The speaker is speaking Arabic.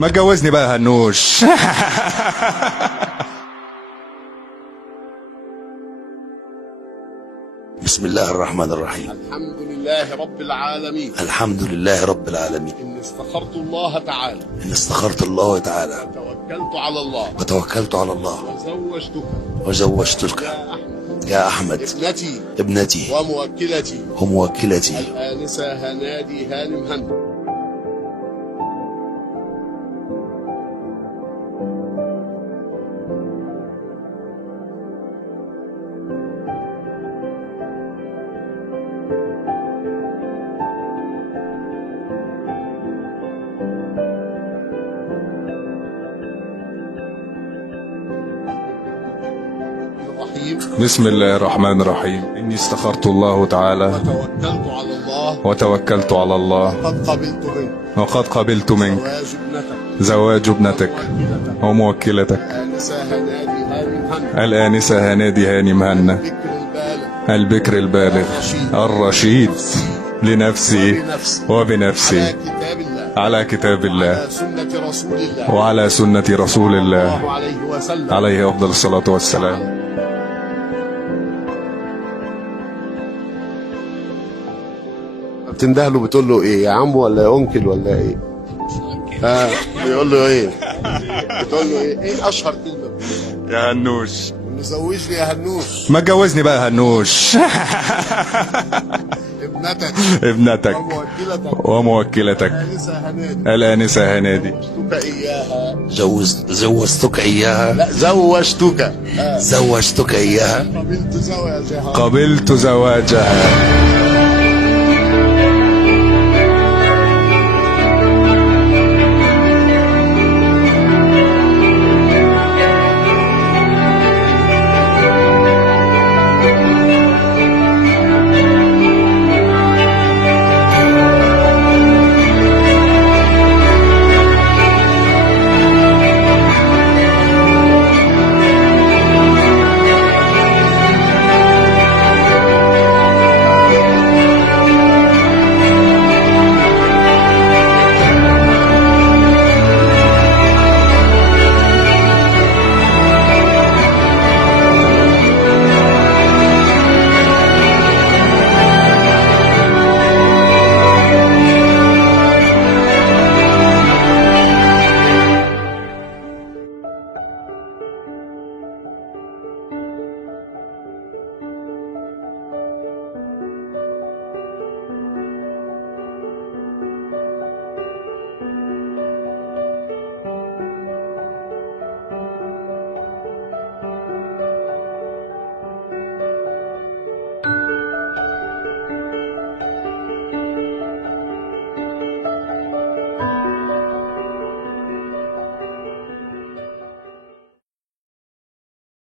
ما تجوزني بقى هنوش. بسم الله الرحمن الرحيم. الحمد لله رب العالمين. الحمد لله رب العالمين. إن استخرت الله تعالى إن استخرت الله تعالى وتوكلت على الله وتوكلت على الله وزوجتك وزوجتك يا أحمد يا أحمد ابنتي وموكلتي الآنسة هنادي هانم هن. بسم الله الرحمن الرحيم. إني استخرت الله تعالى وتوكلت على الله وقد قبلت منك زواج ابنتك وموكلتك الآنسة هنادي هانم هن البكر البالغ الرشيد لنفسي وبنفسي على كتاب الله وعلى سنة رسول الله عليه أفضل الصلاة والسلام. بتندهله بتقول له ايه، يا عم ولا يا انكل ولا ايه؟ بيقول له ايه؟ بتقول له ايه اشهر كلمه؟ يا هنوش. مزوجني يا هنوش. ما تجوزني بقى هنوش. ابنتك وموكلتك الآنسة هنادي زوجتك إياها. لا زوجتك إياها. قبلت زواجها. قبلت زواجها.